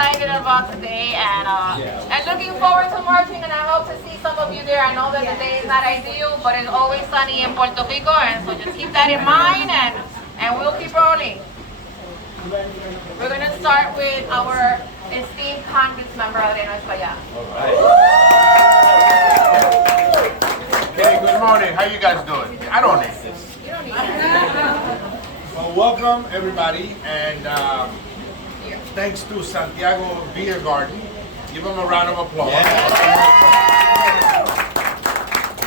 excited about today and looking forward to marching, and I hope to see some of you there. I know that the day is not ideal, but it's always sunny in Puerto Rico, and so just keep that in mind, and we'll keep rolling. We're going to start with our esteemed Congress member, Espaillat. All right. Okay, good morning. How you guys doing? I don't need this. You don't need that. Well, welcome everybody, and thanks to Santiago Beer Garden. Give them a round of applause.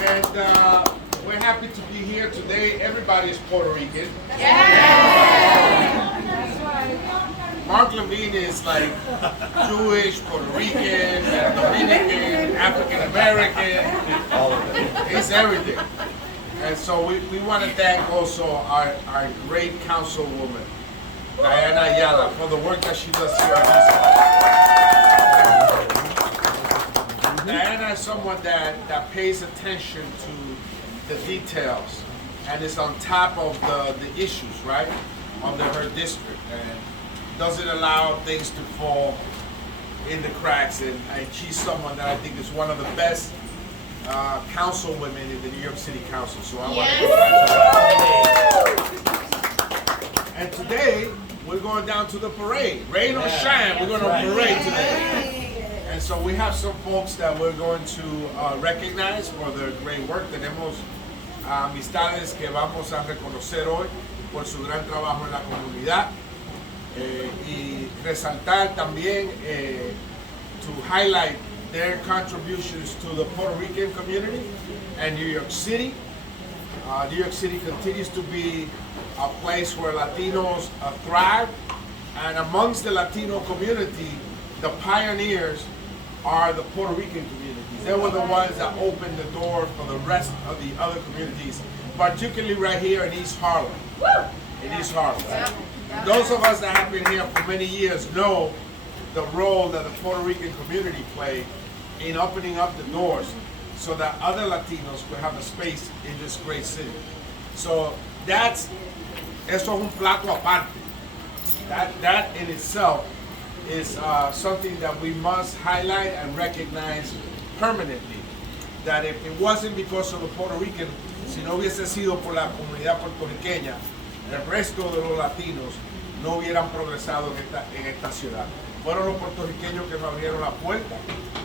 And we're happy to be here today. Everybody is Puerto Rican. Mark Levine is like Jewish, Puerto Rican, Dominican, African American. All of it. He's everything. And so we want to thank also our great councilwoman, Diana Ayala, for the work that she does here in this. Diana is someone that pays attention to the details and is on top of the issues, right, under her district, and doesn't allow things to fall in the cracks. And she's someone that I think is one of the best councilwomen in the New York City Council. So I want to congratulate her. And today, we're going down to the parade. Rain or shine, we're going to parade today. And so we have some folks that we're going to recognize for their great work. Tenemos amistades que vamos a reconocer hoy por su gran trabajo en la comunidad. Y resaltar también to highlight their contributions to the Puerto Rican community and New York City. New York City continues to be a place where Latinos thrive, and amongst the Latino community, the pioneers are the Puerto Rican communities. They were the ones that opened the door for the rest of the other communities, particularly right here in East Harlem. In East Harlem. Those of us that have been here for many years know the role that the Puerto Rican community played in opening up the doors so that other Latinos could have a space in this great city. So eso es un plato aparte. That in itself is something that we must highlight and recognize permanently. That if it wasn't because of the Puerto Rican, si no hubiese sido por la comunidad puertorriqueña, el resto de los latinos no hubieran progresado en esta ciudad. Fueron los puertorriqueños que nos abrieron la puerta,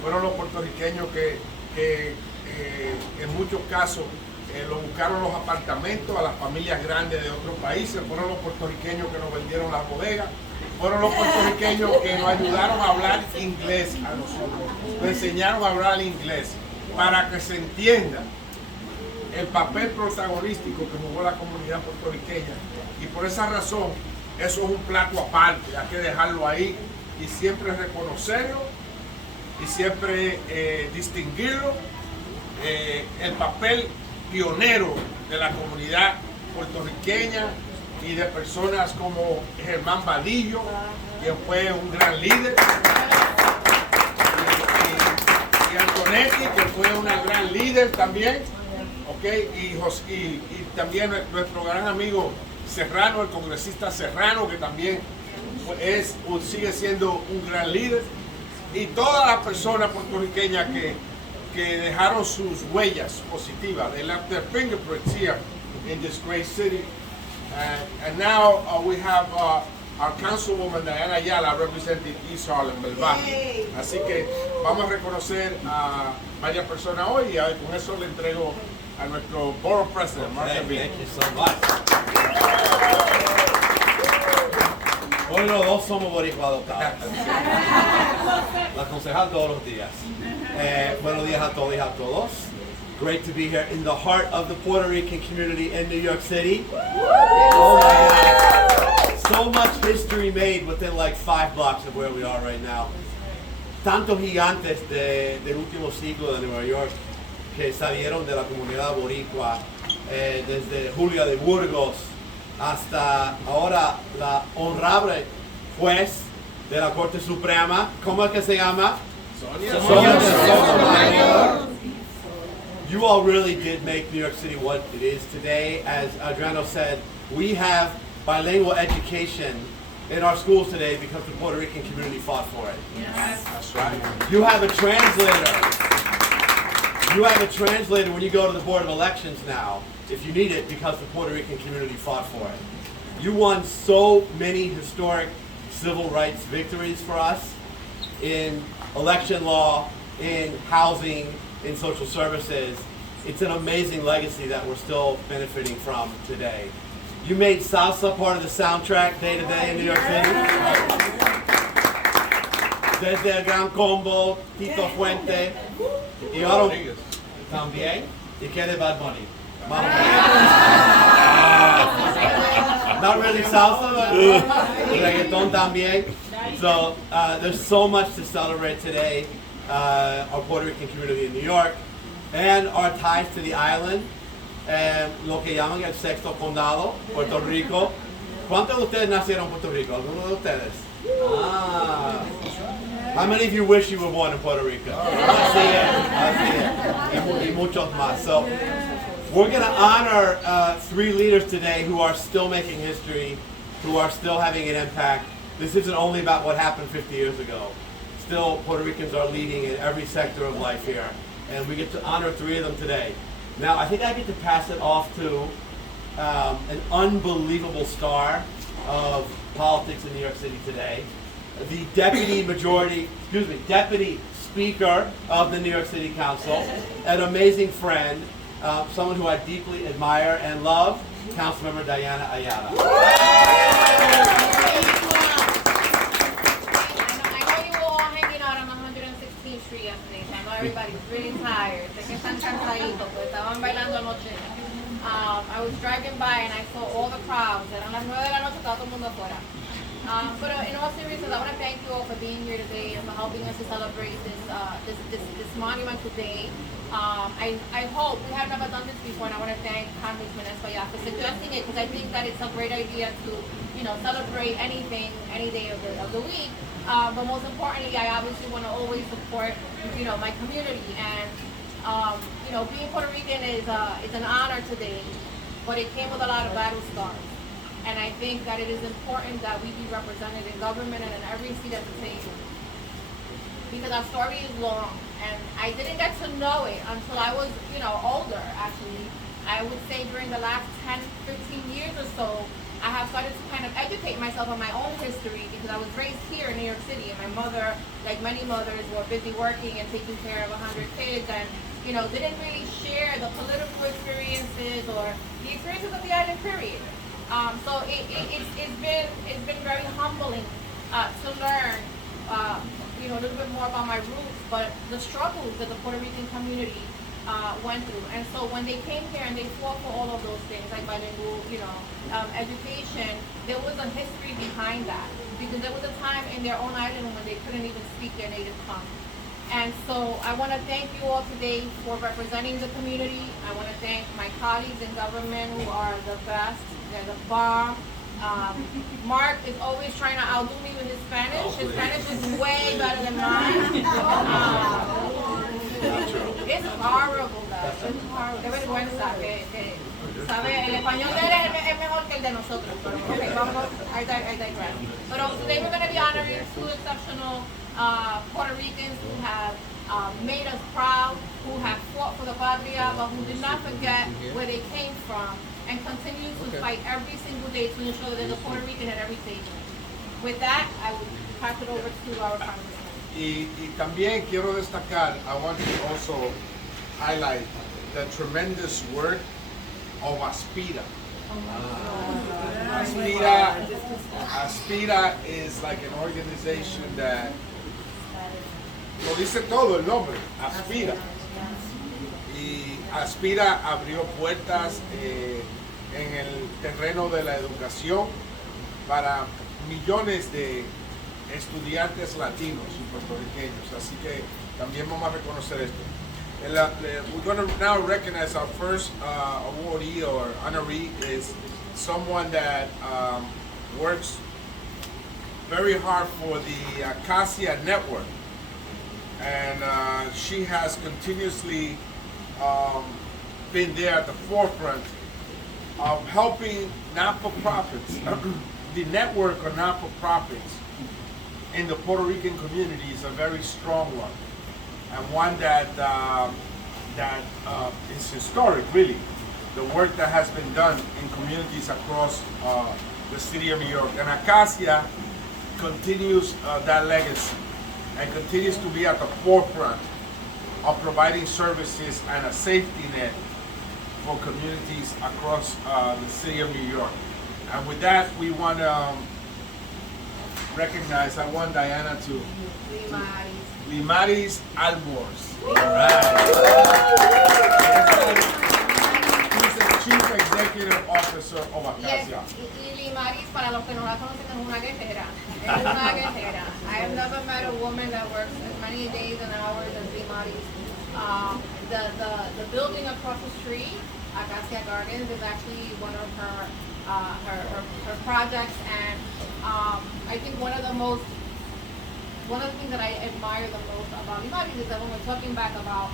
fueron los puertorriqueños que en muchos casos lo buscaron los apartamentos a las familias grandes de otros países, fueron los puertorriqueños que nos vendieron las bodegas, fueron los puertorriqueños que nos ayudaron a hablar inglés a nosotros, nos enseñaron a hablar inglés para que se entienda el papel protagonístico que jugó la comunidad puertorriqueña, y por esa razón eso es un plato aparte, hay que dejarlo ahí y siempre reconocerlo y siempre distinguirlo, el papel pionero de la comunidad puertorriqueña y de personas como Germán Vadillo, quien fue un gran líder, y Antonetti, que fue una gran líder también. Okay, y también nuestro gran amigo Serrano, el congresista Serrano, que también sigue siendo un gran líder, y todas las personas puertorriqueñas que dejaron sus huellas positivas. They left their fingerprints here in this great city. And now we have our councilwoman Diana Ayala representing East Harlem, Belvaje. Así que vamos a reconocer a varias personas hoy, y con eso le entrego a nuestro Borough President, Mark Levine. Thank you so much. Hoy los dos somos boricua adoptados. La concejal todos los días. Buenos días a todos y a todos. Great to be here in the heart of the Puerto Rican community in New York City. Oh my God. So much history made within like 5 blocks of where we are right now. Tantos gigantes del último siglo de Nueva York que salieron de la comunidad boricua, desde Julia de Burgos hasta ahora la honorable juez de la Corte Suprema. ¿Cómo es que se llama? Sonia Sotomayor. You all really did make New York City what it is today. As Adriano said, we have bilingual education in our schools today because the Puerto Rican community fought for it. Yes. That's right. You have a translator. You have a translator when you go to the Board of Elections now, if you need it, because the Puerto Rican community fought for it. You won so many historic civil rights victories for us in election law, in housing, in social services. It's an amazing legacy that we're still benefiting from today. You made salsa part of the soundtrack day to day in New York City. Desde el Gran Combo, Tito Fuente, y ahora también, y qué de Bad Bunny. Not really salsa, but reggaeton también. So there's so much to celebrate today. Our Puerto Rican community in New York and our ties to the island, lo que llaman el sexto condado, Puerto Rico. ¿Cuántos de ustedes nacieron en Puerto Rico? ¿Algunos de ustedes? Ah. How many of you wish you were born in Puerto Rico? Así es. Y muchos más. So we're going to honor 3 leaders today who are still making history, who are still having an impact. This isn't only about what happened 50 years ago. Still, Puerto Ricans are leading in every sector of life here. And we get to honor 3 of them today. Now, I think I get to pass it off to an unbelievable star of politics in New York City today, the Deputy Speaker of the New York City Council, an amazing friend, someone who I deeply admire and love, Councilmember Diana Ayala. Everybody's really tired. Sé que están cansaditos, pues estaban bailando anoche. I was driving by and I saw all the crowds. Eran las 9 de la noche, estaba todo el mundo afuera. But in all seriousness, I want to thank you all for being here today and for helping us to celebrate this monumental day. I hope we haven't ever done this before, and I want to thank Congressman Espaillat for suggesting it, because I think that it's a great idea to, celebrate anything, any day of the week. But most importantly, I obviously want to always support, my community. And, being Puerto Rican is an honor today, but it came with a lot of battle scars. And I think that it is important that we be represented in government and in every seat at the table, because our story is long. And I didn't get to know it until I was, older, actually. I would say during the last 10, 15 years or so, I have started to kind of educate myself on my own history, because I was raised here in New York City, and my mother, like many mothers, were busy working and taking care of 100 kids, and didn't really share the political experiences or the experiences of the island, period. So it's been very humbling to learn, a little bit more about my roots, but the struggles that the Puerto Rican community went through. And so when they came here and they fought for all of those things, like bilingual, education, there was a history behind that, because there was a time in their own island when they couldn't even speak their native tongue. And so I want to thank you all today for representing the community. I want to thank my colleagues in government who are the best. They're the bomb. Mark is always trying to outdo me with his Spanish. His Spanish is way better than mine. It's horrible, guys. It's horrible. Qué vergüenza. ¿Sabe? El español de él es mejor que el de nosotros. Pero, okay, I digress. But today we're going to be honoring 2 exceptional Puerto Ricans who have made us proud, who have fought for the patria, but who did not forget where they came from, and continue to fight every single day to ensure that there's a Puerto Rican at every table. With that, I will pass it over to our congressman. Y también quiero destacar, I want to also highlight the tremendous work of Aspira. Aspira is like an organization that lo dice todo el nombre, Aspira. Y Aspira abrió puertas en el terreno de la educación para millones de estudiantes latinos y puertorriqueños. Así que también vamos a reconocer esto. We're going to now recognize our first awardee or honoree is someone that works very hard for the Acacia Network. And she has continuously been there at the forefront of helping not-for-profits the network of not-for-profits in the Puerto Rican community is a very strong one, and one that is historic, really. The work that has been done in communities across the city of New York. And Acacia continues that legacy and continues to be at the forefront of providing services and a safety net for communities across the city of New York. And with that, we want to recognize, I want Diana to Limaris Albors. All right. He's the Chief Executive Officer of Acacia. Y Limaris, para los que no la conocen, es una guerrera. Es una guerrera. I have never met a woman that works as many days and hours as Limaris. The building across the street, Acacia Gardens, is actually one of her projects, and I think one of the things that I admire the most about Limaris is that when we're talking back about,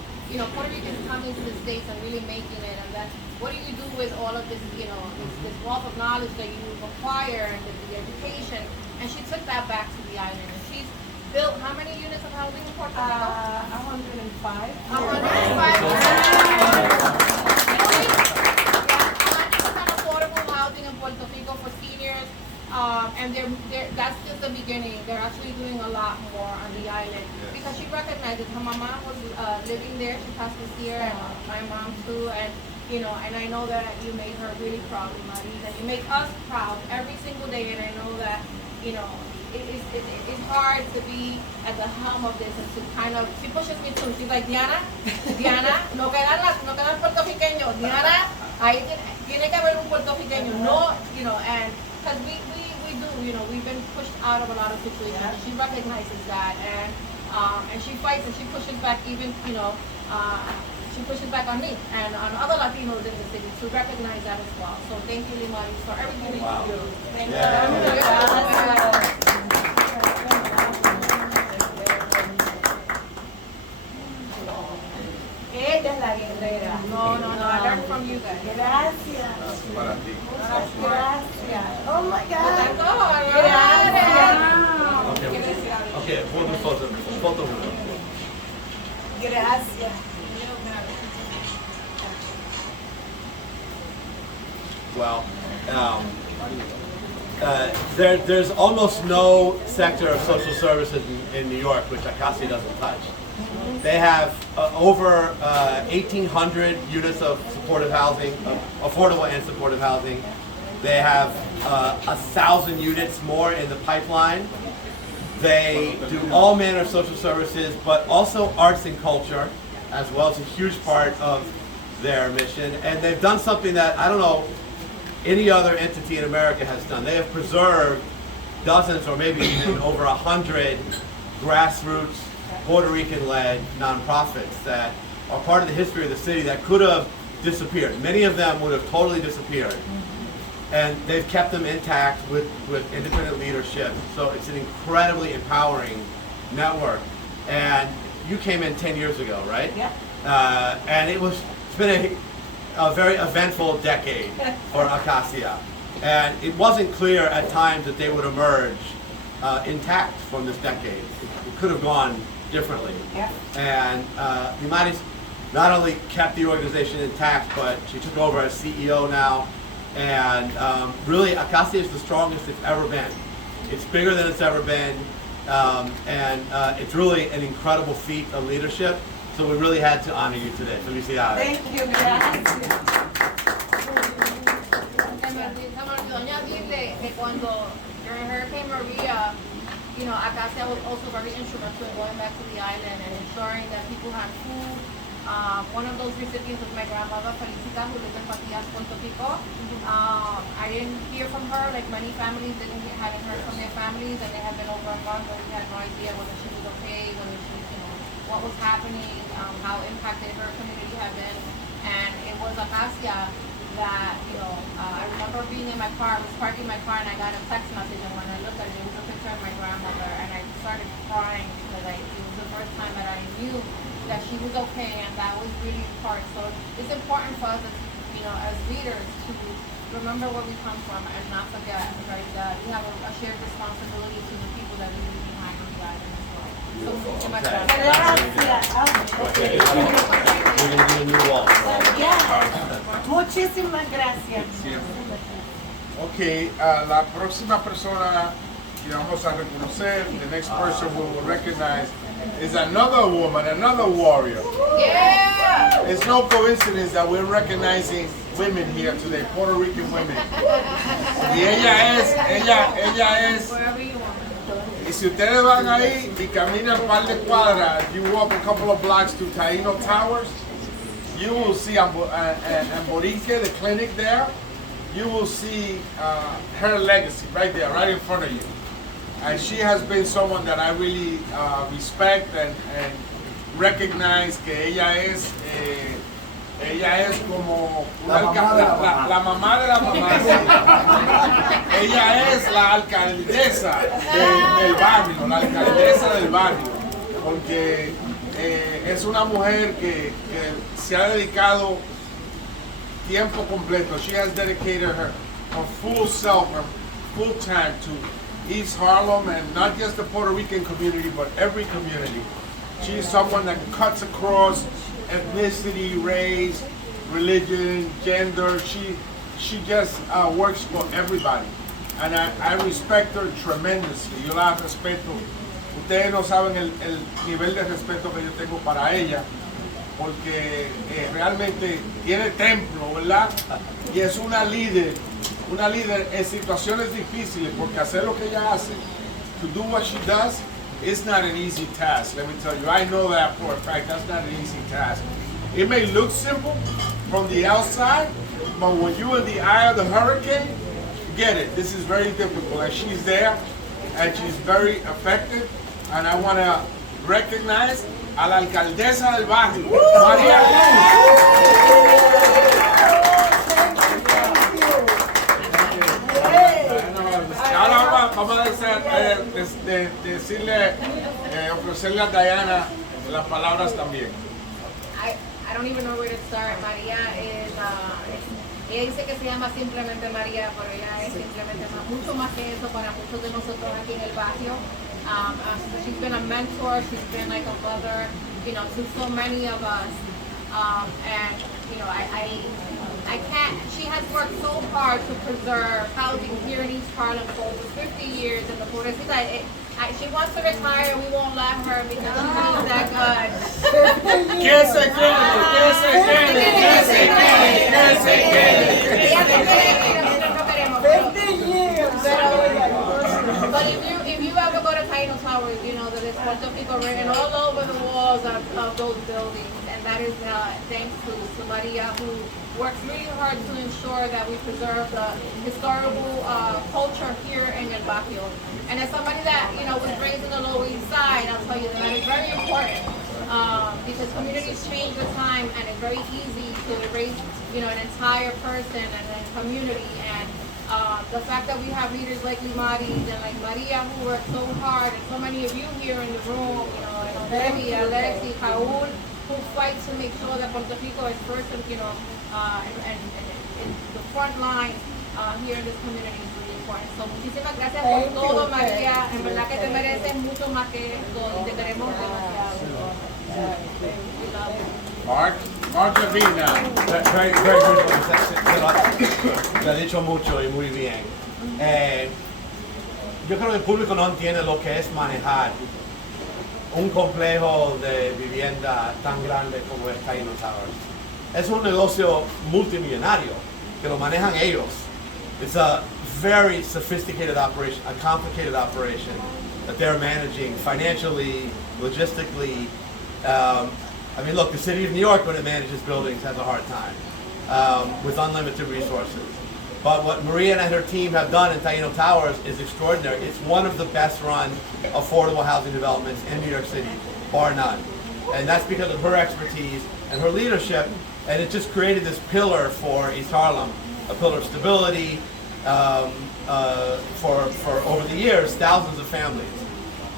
Puerto Ricans coming to the States and really making it, and then what do you do with all of this, this wealth of knowledge that you've acquired and the education, and she took that back to the island, and she's built how many units of housing in Puerto Rico? 105. 105. Affordable housing in Puerto Rico for seniors, and that's just the beginning. They're actually doing a lot more on the island because she recognizes her mama was living there. She passed this year, and my mom too, and and I know that you made her really proud, Maris, and you make us proud every single day. And I know that it's hard to be at the helm of this and to kind of, she pushes me too. She's like, Diana, no quedan puertorriqueños. Diana, ahí tiene que haber un puertorriqueño. No, and because we do, we've been pushed out of a lot of situations. She recognizes that, and she fights and she pushes back even, she pushes back on me and on other Latinos in the city to recognize that as well. So thank you, Limaris, for everything that you do. Thank you. Ella es la guerrera. No, I learned from you guys. Gracias. Gracias. Oh my God. Gracias. Okay, photo. Gracias. Well, there's almost no sector of social services in New York which Acacia doesn't touch. They have over 1,800 units of supportive housing, affordable and supportive housing. They have 1,000 units more in the pipeline. They do all manner of social services, but also arts and culture, as well as a huge part of their mission. And they've done something that I don't know any other entity in America has done. They have preserved dozens or maybe even over 100 grassroots Puerto Rican-led nonprofits that are part of the history of the city that could have disappeared. Many of them would have totally disappeared. And they've kept them intact with independent leadership. So it's an incredibly empowering network. And you came in 10 years ago, right? Yeah. And it's been a very eventful decade for Acacia. And it wasn't clear at times that they would emerge intact from this decade. It could have gone differently. Yeah. And Limaris not only kept the organization intact, but she took over as CEO now. And really, Acacia is the strongest it's ever been. It's bigger than it's ever been. And it's really an incredible feat of leadership. So we really had to honor you today. Felicidades. Thank you. Gracias. During Hurricane Maria, Acacia was also very instrumental in going back to the island and ensuring that people had food. One of those recipients was my grandmother, Felicita, who lives in Patillas, Puerto Rico. I didn't hear from her, like many families hadn't heard from their families, and they had been over a month, but we had no idea whether she was okay, whether she, what was happening, how impacted her community had been. And it was Acacia that, I remember being in my car, I was parking my car, and I got a text message, and when I looked at it, it was a picture of my grandmother, and I started crying because it was the first time that I knew that she was okay, and that was really hard. So it's important for us as leaders to, remember where we come from and not forget, right, that we have a shared responsibility to the people that we leave behind on the island as well. So muchísimas gracias. We're going to do a new wall. Muchísimas gracias. Okay, la próxima persona que vamos a reconocer, the next person we will recognize, is another woman, another warrior. Yeah! It's no coincidence that we're recognizing women here today, Puerto Rican women. Y ella es, Wherever you want. y si ustedes van ahí y caminan un par de cuadras, you walk a couple of blocks to Taino Towers, you will see Amborique, the clinic there. You will see her legacy right there, right in front of you. And she has been someone that I really respect and recognize que ella es como la mamá de la mamá. Ella es la alcaldesa del barrio, la alcaldesa del barrio, porque es una mujer que se ha dedicado tiempo completo. She has dedicated her full self, her full time to East Harlem, and not just the Puerto Rican community, but every community. She's someone that cuts across ethnicity, race, religion, gender. She just works for everybody. And I respect her tremendously. Yo la respeto. Ustedes no saben el nivel de respeto que yo tengo para ella, porque realmente tiene templo, ¿verdad? Y es una líder en situaciones difíciles, porque hacer lo que ella hace, to do what she does, is not an easy task, let me tell you. I know that for a fact, that's not an easy task. It may look simple from the outside, but when you're in the eye of the hurricane, get it, this is very difficult, and she's there, and she's very effective, and I want to recognize a la alcaldesa del barrio, María Ahora vamos a decirle, ofrecerle a Diana las palabras también. I don't even know where to start. María es, ella dice que se llama simplemente María, pero ella es simplemente mucho más que eso para muchos de nosotros aquí en el barrio. She's been a mentor, she's been like a mother, to so many of us. And I can't, she has worked so hard to preserve housing here in East Harlem for over 50 years, and the pobrecita, she wants to retire, we won't let her because she feels that good. Que se quede. Ella se quiere, nosotros no queremos. 50 years. But if you ever go to Taino Towers, you know that there's Puerto Rico written all over the walls of those buildings, and that is thanks to Maria, who works really hard to ensure that we preserve the historical culture here in El Barrio. And as somebody that was raised in the Lower East Side, I'll tell you that is very important because communities change with time, and it's very easy to raise an entire person and a community. And the fact that we have leaders like Limaris and like Maria, who work so hard, and so many of you here in the room, and Debbie, Alexi, Raul, who fight to make sure that Puerto Rico is first, and in the front line here in this community is really important. So muchísimas gracias por todo, María. En verdad que te mereces mucho más que esto y te queremos demasiado. Mark Javina. Very good. Se ha dicho mucho y muy bien. Yo creo que el público no entiende lo que es manejar un complejo de vivienda tan grande como el Taino Towers. Es un negocio multimillonario que lo manejan ellos. It's a very sophisticated operation, a complicated operation that they're managing financially, logistically. Look, the city of New York, when it manages buildings, has a hard time with unlimited resources. But what Maria and her team have done in Taino Towers is extraordinary. It's one of the best run affordable housing developments in New York City, bar none. And that's because of her expertise and her leadership, and it just created this pillar for East Harlem, a pillar of stability for over the years, thousands of families.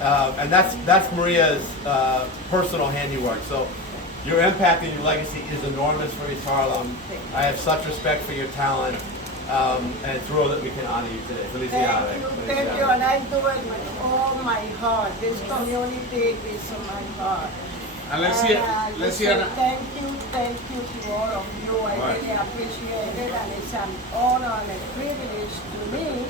And that's Maria's personal handiwork. So your impact and your legacy is enormous for East Harlem. I have such respect for your talent. and thrilled that we can honor you today. Felicidades. Thank you, and I do it with all my heart. This community is on my heart. And let's hear, Thank you to all of you. I really appreciate it, and it's an honor and a privilege to me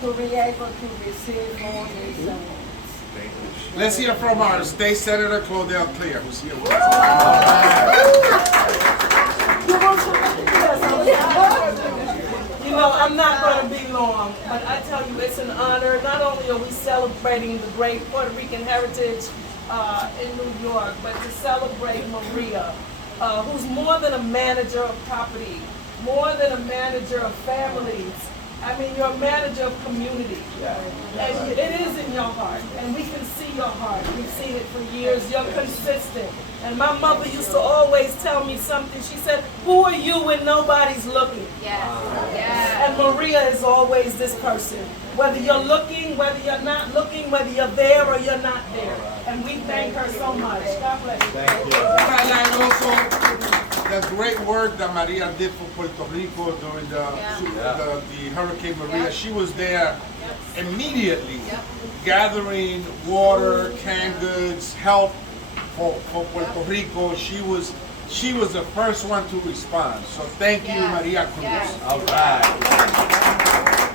to be able to receive all these awards. let's hear from our State Senator Claudel Clear, who's here with us. You know, I'm not going to be long, but I tell you, it's an honor. Not only are we celebrating the great Puerto Rican heritage in New York, but to celebrate Maria, who's more than a manager of property, more than a manager of families. I mean, you're a manager of community. And it is in your heart, and we can see your heart. We've seen it for years. You're consistent. And my mother used to always tell me something. She said, who are you when nobody's looking? And Maria is always this person. Whether you're looking, whether you're not looking, whether you're there or you're not there. And we thank her so much. God bless you. Thank you. And also, the great work that Maria did for Puerto Rico during the Hurricane Maria. She was there immediately, gathering water, canned goods, help for Puerto Rico. She was the first one to respond. So thank you, Maria Cruz. All right.